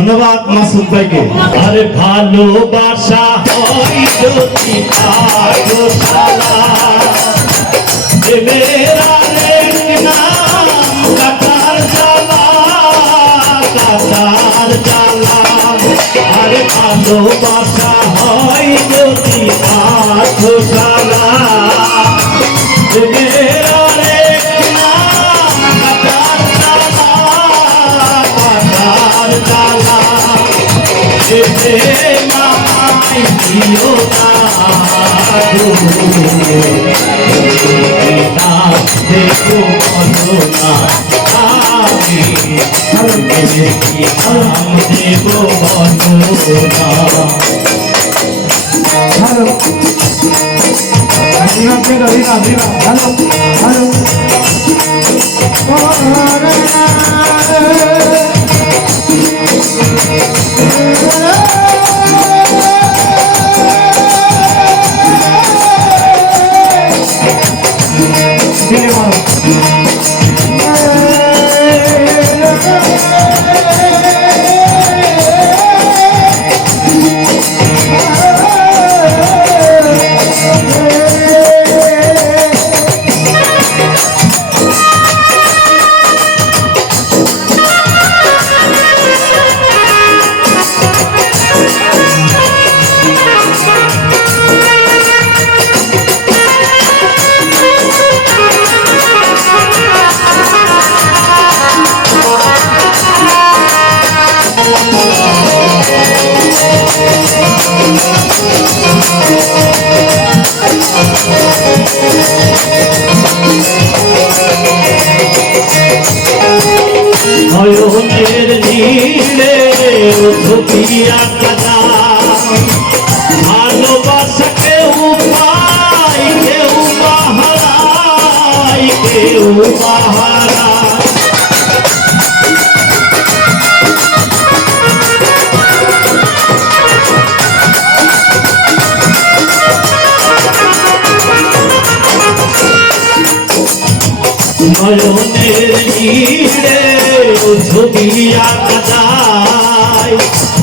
ধন্যবাদ মাসুদ ভাইকে। আরে ভালোবাসা হয় যদি পাগশালা, প্রেমের আরেক নাম কাটার জ্বালা, কাটার জ্বালা। আরে ভালোবাসা হয় যদি পাগশালা, প্রেমের আরেক নাম কাটার জ্বালা, কাটার জ্বালা। মামাই দিও না গো, দেখো বলো না আমি দেব বলো না। নয়নের নীড়ে ধুপিয়া কাদা, ভালোবাসা কেউ পায় কেউ বাহারায়, কেউ বাহারায়। নয়নের নীড়ে ধুপিয়া কাদায়,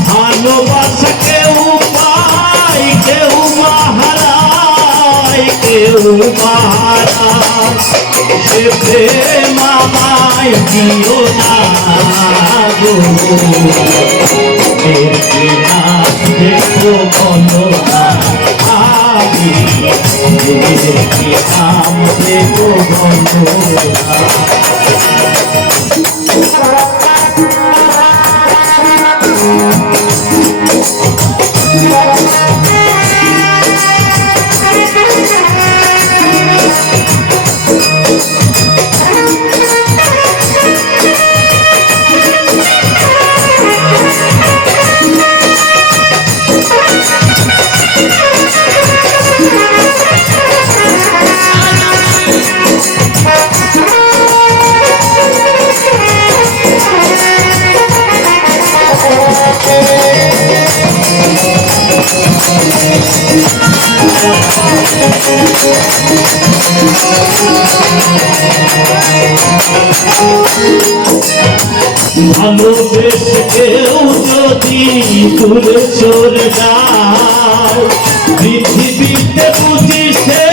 ভালোবাসা কেউ পায় কেউ বাহারায়, কেউ বাহারায়। সে প্রেম আমায় দিও না গো, দেখো বলো না আমি নাম দেখো বলো না। ভালোবেসে কেউ যদি দূরে চলে যায়, পৃথিবীতে বুঝিছে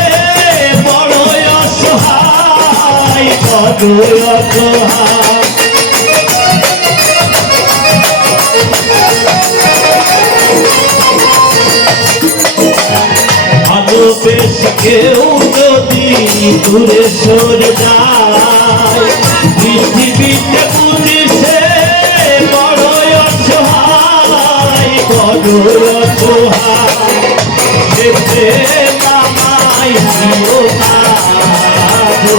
বড় অসহায়, বড় অসহায়। ভালোবেসে কেউ যদি দূরে সরে যায়, পৃথিবীতে বুঝিছে বড় অসহায়, বড় অসহায়। সে প্রেম আমায় দিও না গো,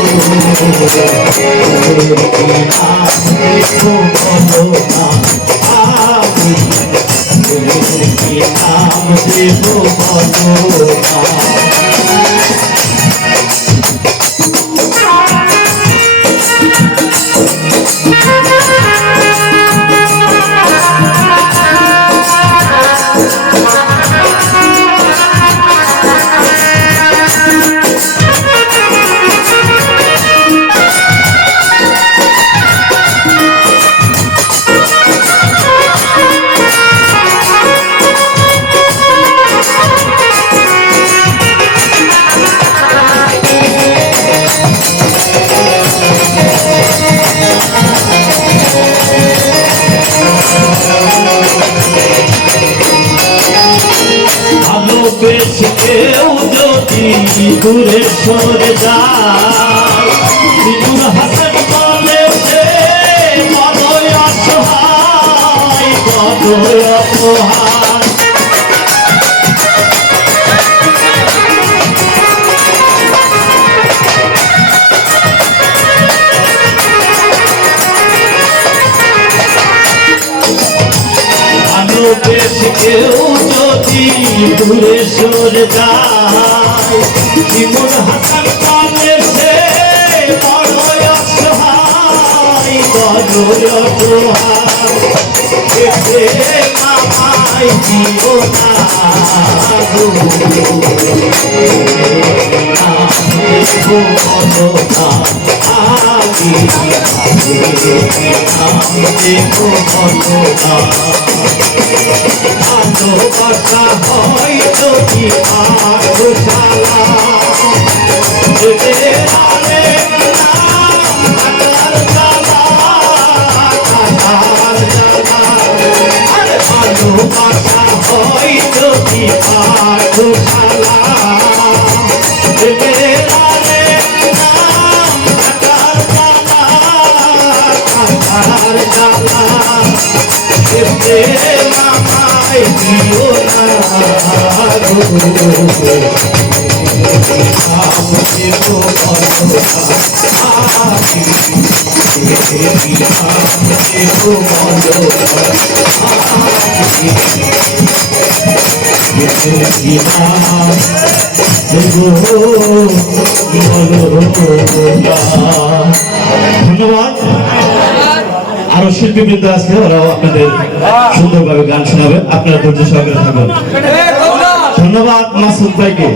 দেখো বলো না আমি নাম দেব বলো না। কেউ যদি দূরে সরে যায় বিনুর হাসান বলে সে বড়ই অসহায় বড়ই অসহায় বেশ কেউ যদি দূরে সরে যায় জীবন হাসান কালে সে বড়ই অসহায় বড়ই অসহায় মামাই দিও না ভালোবাসা হয় যদি পাঠশালা ভালোবাসা হয় যদি পাঠশালা মামাই দিও না ধন্যবাদ। আরো শিল্পীবৃন্দ আজকে ওরাও আপনাদের সুন্দরভাবে গান শোনাবে, আপনারা ধৈর্য সহকারে থাকবেন। ধন্যবাদ মাসুদ ভাইকে।